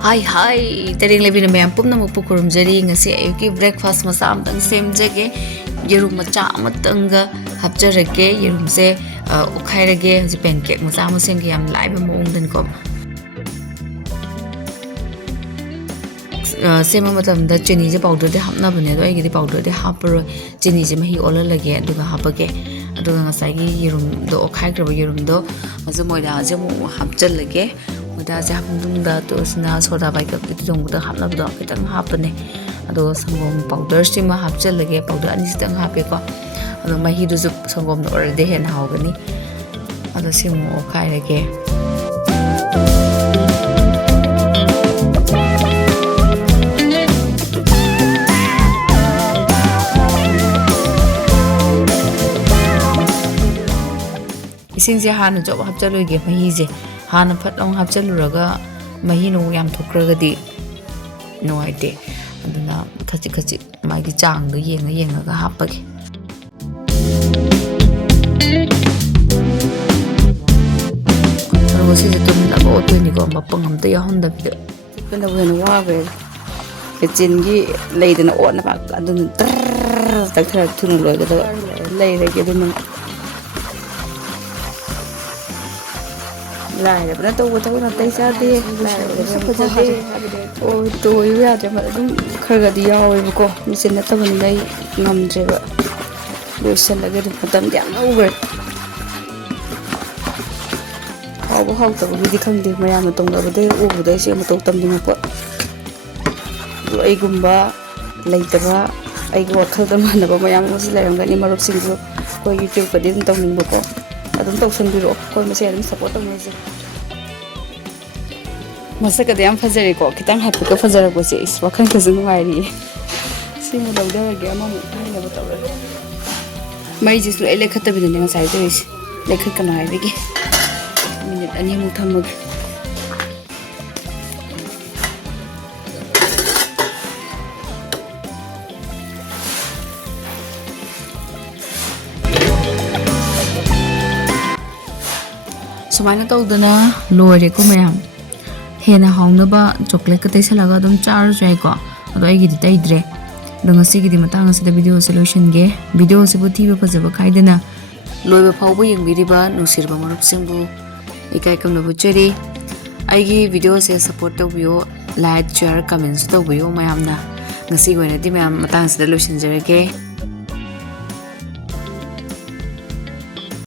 Hi hi, tering lebi na mayam pum na mupukurum jari ngasi ayuki breakfast masam tang sem jage yerum macha amatanga hapjarage yerum se ukhairage haji pancake macha amasem ge yam laiba moong dan ko sema matam da chini je powder de hapna bane do ai ge powder de hapro chini je mahi ola lage aduga hapage aduga ngasai gi yerum do okhai graba yerum do maja moida je mo hapjal lage da ja hapung da to sna soda bai ka ti dong da hapna do kitang hapane ado sangom powder sima hapjal lage powder ani sitang hape ko ado mahi du ju sangom no already hen hawgani ado simo khai lage ising je hanu job hapjal loge mahi je hana phat ong hapchaluraga mahi no yam thokragadi no aite aduna khachi khachi magi chang do yenga ga hapage ro se tum la bo to ni ko mapang am te ya honda bi kana wen wa be kechin gi leidena on ba adun tak thar thun loi ga lei re ge dun lại là nó tôi thấy là tay xa đi lại là nó có đi ôi tôi bây giờ mà đúng khơi là đi rồi mà cô mình xin là tôi mình đây ngầm rồi vậy rồi xin là cái được tầm giảm lâu rồi họ có không tập đi không thì mày mà tung vào đây u vào đây xem mà tung tâm đi mà cô rồi ai cùng ba lấy tập ba ai có khơi tâm là bà mày mà sẽ làm cái này mà lúc sinh rồi coi YouTube và đến tông mình một cô adum tawsan biro koi mase adum support tawme je masa ka dam fajare ko kitang happy ko fajare ko se is wakhan ka jung ngai ri sing do da ge ma mu ni ba tawre mai ji su ele khata bi ne sai to is le khat ka nai bi ge minute ani mu thamag sumaina tawdana loire ko mayam hena hauna ba chocolate ka tai salaga dum char jai ko ado ai gi tai dre danga si gi di matang asi da video solution ge video se bu thi ba phajaba khaidena loiba phawbu yengbi ba nusirba marup singbu ikai kam na bu cheri ai gi video se support to bio like share comments to bio mayam na ngasi goina di mayam matang asi da solution jare ge